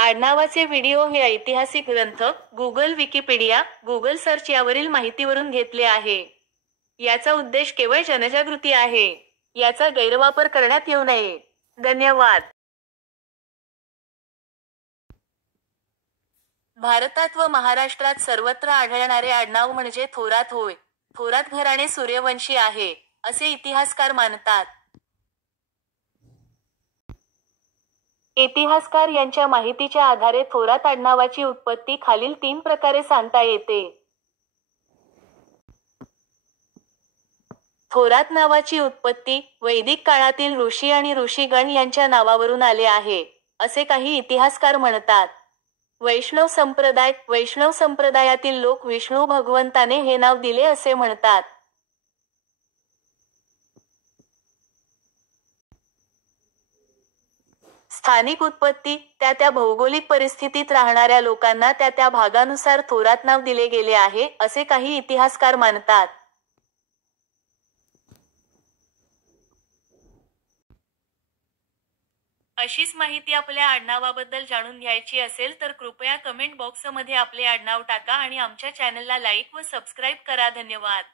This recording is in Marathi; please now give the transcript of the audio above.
आडनावाचे व्हिडिओ हे ऐतिहासिक ग्रंथ, गुगल विकिपीडिया, गुगल सर्च यावरील माहितीवरून घेतले आहे. याचा उद्देश केवळ जनजागृती आहे. याचा गैरवापर करण्यात येऊ नये. धन्यवाद. भारतात व महाराष्ट्रात सर्वत्र आढळणारे आडनाव म्हणजे थोरात होय. थोरात घराणे सूर्यवंशी आहे, असे इतिहासकार मानतात. इतिहासकार यांच्या माहितीच्या आधारे थोरात आडनावाची उत्पत्ती खालील 3 प्रकारे सांगता येते. थोरात नावाची उत्पत्ती वैदिक काळातील ऋषी आणि ऋषीगण यांच्या नावावरून आले आहे, असे काही इतिहासकार म्हणतात. वैष्णव संप्रदायातील लोक विष्णू भगवंताने हे नाव दिले असे म्हणतात. स्थानिक उत्पत्ती त्या भौगोलिक परिस्थितीत राहणाऱ्या लोकांना त्या भागानुसार थोरात नाव दिले गेले आहे, असे काही इतिहासकार मानतात. अशीच माहिती आपल्या आडनावाबद्दल जाणून घ्यायची असेल तर कृपया कमेंट बॉक्समध्ये आपले आडनाव टाका आणि आमच्या चॅनलला लाईक व सबस्क्राईब करा. धन्यवाद.